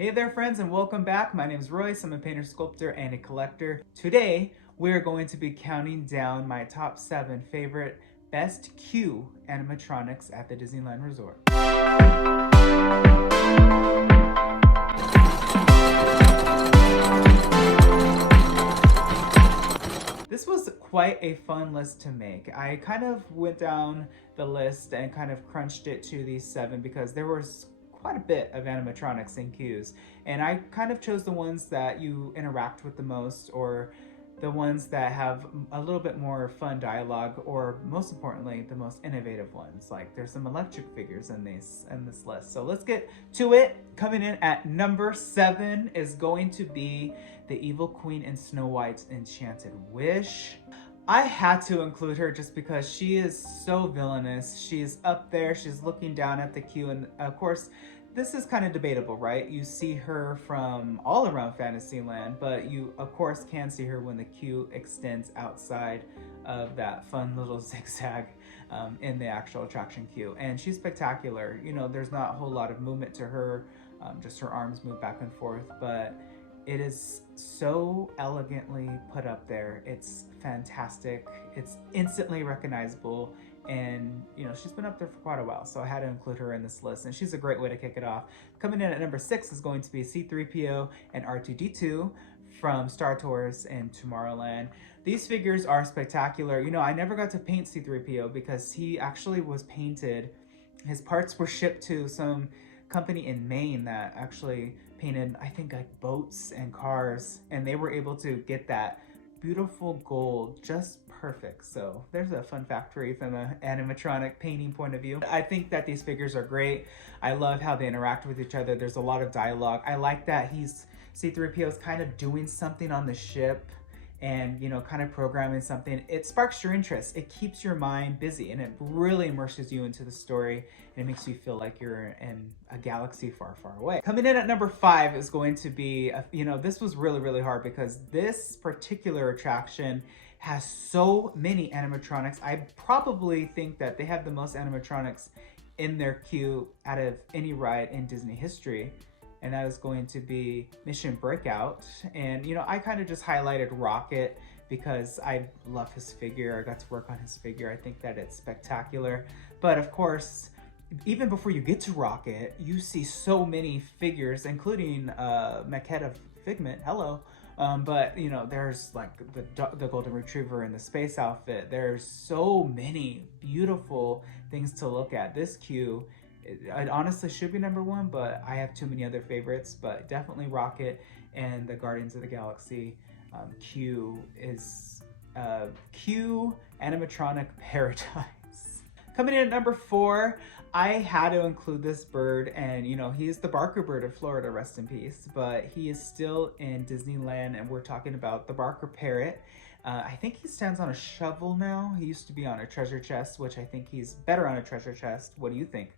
Hey there friends and welcome back. My name is Royce. I'm a painter, sculptor, and a collector. Today, we're going to be counting down my top 7 favorite best Q animatronics at the Disneyland Resort. This was quite a fun list to make. I kind of went down the list and kind of crunched it to these 7 because there was quite a bit of animatronics and cues, and I kind of chose the ones that you interact with the most, or the ones that have a little bit more fun dialogue, or most importantly the most innovative ones. Like there's some electric figures in this list, so let's get to it. Coming in at number 7 is going to be the evil queen in Snow White's Enchanted Wish. I had to include her just because she is so villainous. She's up there, she's looking down at the queue, and of course, this is kind of debatable, right? You see her from all around Fantasyland, but you of course can see her when the queue extends outside of that fun little zigzag in the actual attraction queue. And she's spectacular. You know, there's not a whole lot of movement to her, just her arms move back and forth, but it is so elegantly put up there. It's fantastic. It's instantly recognizable. And you know, she's been up there for quite a while, so I had to include her in this list, and she's a great way to kick it off. Coming in at number 6 is going to be C-3PO and R2-D2 from Star Tours and Tomorrowland. These figures are spectacular. You know, I never got to paint C-3PO because he actually was painted. His parts were shipped to some company in Maine that actually painted, I think, like boats and cars, and they were able to get that beautiful gold just perfect. So there's a fun fact for you from an animatronic painting point of view. I think that these figures are great. I love how they interact with each other. There's a lot of dialogue. I like that C-3PO is kind of doing something on the ship, and you know, kind of programming something. It sparks your interest, it keeps your mind busy, and it really immerses you into the story, and it makes you feel like you're in a galaxy far, far away. Coming in at number 5 is going to be, you know, this was really hard because this particular attraction has so many animatronics. I probably think that they have the most animatronics in their queue out of any ride in Disney history, and that is going to be Mission Breakout. And you know, I kind of just highlighted Rocket because I love his figure. I got to work on his figure. I think that it's spectacular. But of course, even before you get to Rocket, you see so many figures, including maquette of Figment. Hello. But you know, there's like the golden retriever in the space outfit. There's so many beautiful things to look at. This queue, it honestly should be number 1, but I have too many other favorites. But definitely Rocket and the Guardians of the Galaxy queue is Q animatronic paradise. Coming in at number 4, I had to include this bird, and you know, he's the Barker bird of Florida, rest in peace, but he is still in Disneyland, and we're talking about the Barker parrot. I think he stands on a shovel now. He used to be on a treasure chest, which I think he's better on a treasure chest. What do you think?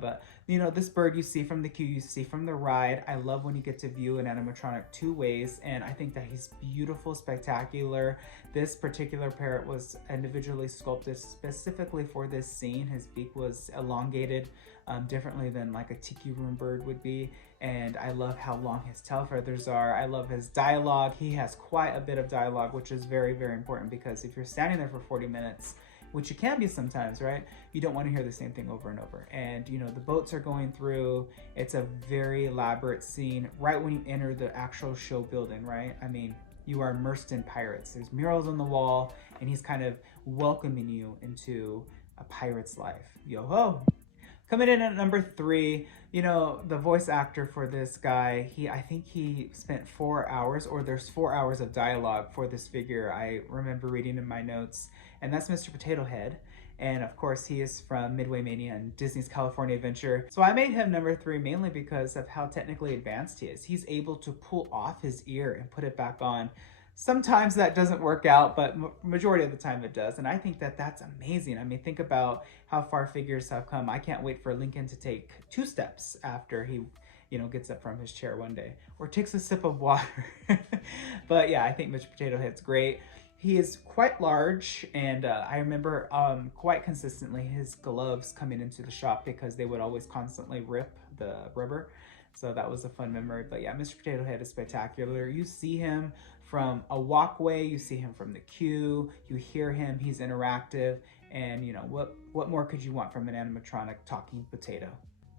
But you know, this bird you see from the queue, you see from the ride. I love when you get to view an animatronic 2 ways, and I think that he's beautiful, spectacular. This particular parrot was individually sculpted specifically for this scene. His beak was elongated differently than like a tiki room bird would be, and I love how long his tail feathers are. I love his dialogue. He has quite a bit of dialogue, which is very important, because if you're standing there for 40 minutes, which you can be sometimes, right? You don't want to hear the same thing over and over. And you know, the boats are going through. It's a very elaborate scene right when you enter the actual show building, right? I mean, you are immersed in pirates. There's murals on the wall, and he's kind of welcoming you into a pirate's life. Yo ho! Coming in at number 3, you know, the voice actor for this guy, I think he spent 4 hours, or there's 4 hours of dialogue for this figure. I remember reading in my notes, and that's Mr. Potato Head. And of course, he is from Midway Mania and Disney's California Adventure. So I made him number 3 mainly because of how technically advanced he is. He's able to pull off his ear and put it back on. Sometimes that doesn't work out, but majority of the time it does. And I think that that's amazing. I mean, think about how far figures have come. I can't wait for Lincoln to take 2 steps after he, you know, gets up from his chair one day, or takes a sip of water. But yeah, I think Mr. Potato Head's great. He is quite large, and I remember quite consistently his gloves coming into the shop because they would always constantly rip the rubber. So that was a fun memory. But yeah, Mr. Potato Head is spectacular. You see him from a walkway, you see him from the queue, you hear him, he's interactive, and you know, what more could you want from an animatronic talking potato?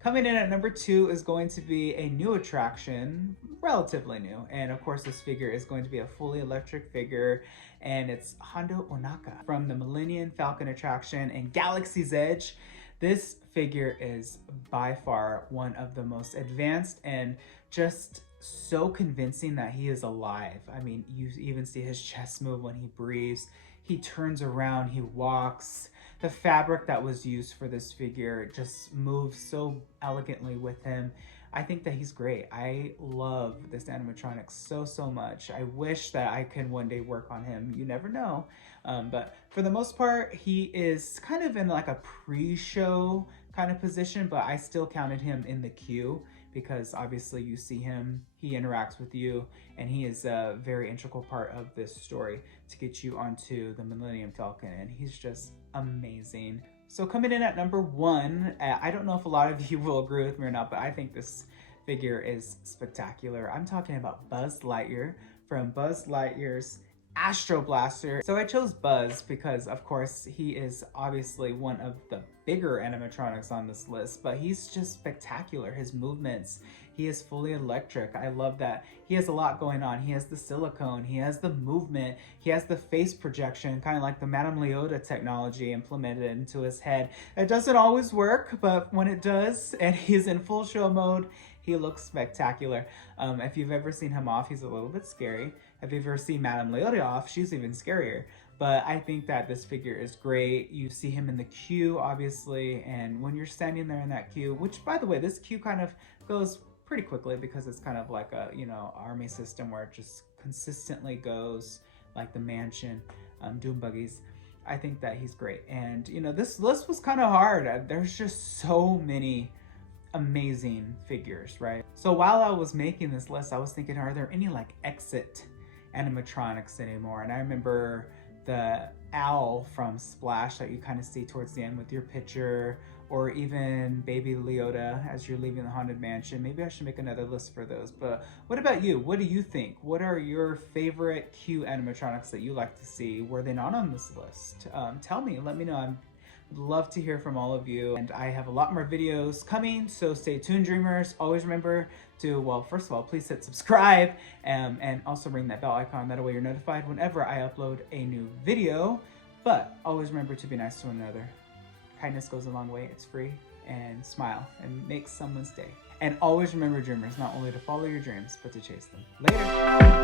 Coming in at number 2 is going to be a new attraction, relatively new, and of course this figure is going to be a fully electric figure, and it's Hondo Onaka from the Millennium Falcon attraction and Galaxy's Edge. This figure is by far one of the most advanced and just so convincing that he is alive. I mean, you even see his chest move when he breathes. He turns around, he walks. The fabric that was used for this figure just moves so elegantly with him. I think that he's great. I love this animatronic so much. I wish that I could one day work on him. You never know. But for the most part, he is kind of in like a pre-show kind of position, but I still counted him in the queue because obviously you see him, he interacts with you, and he is a very integral part of this story to get you onto the Millennium Falcon, and he's just amazing. So coming in at number 1, I don't know if a lot of you will agree with me or not, but I think this figure is spectacular. I'm talking about Buzz Lightyear from Buzz Lightyear's Astro Blaster. So I chose Buzz because of course he is obviously one of the bigger animatronics on this list, but he's just spectacular. His movements, he is fully electric. I love that. He has a lot going on. He has the silicone, he has the movement, he has the face projection, kind of like the Madame Leota technology implemented into his head. It doesn't always work, but when it does, and he's in full show mode, he looks spectacular. If you've ever seen him off, he's a little bit scary. If you've ever seen Madame Leota off, she's even scarier. But I think that this figure is great. You see him in the queue, obviously, and when you're standing there in that queue, which by the way, this queue kind of goes pretty quickly because it's kind of like a, you know, army system where it just consistently goes like the mansion, doom buggies. I think that he's great. And you know, this list was kind of hard. There's just so many amazing figures, right? So while I was making this list, I was thinking, are there any like exit animatronics anymore? And I remember the owl from Splash that you kind of see towards the end with your picture, or even Baby Leota as you're leaving the Haunted Mansion. Maybe I should make another list for those. But what about you? What do you think? What are your favorite queue animatronics that you like to see? Were they not on this list? Tell me, let me know. I'd love to hear from all of you, and I have a lot more videos coming, so stay tuned, dreamers. Always remember to, well, first of all, please hit subscribe, and also ring that bell icon. That way you're notified whenever I upload a new video. But always remember to be nice to one another. Kindness goes a long way, it's free, and smile and make someone's day. And always remember, dreamers, not only to follow your dreams, but to chase them. Later.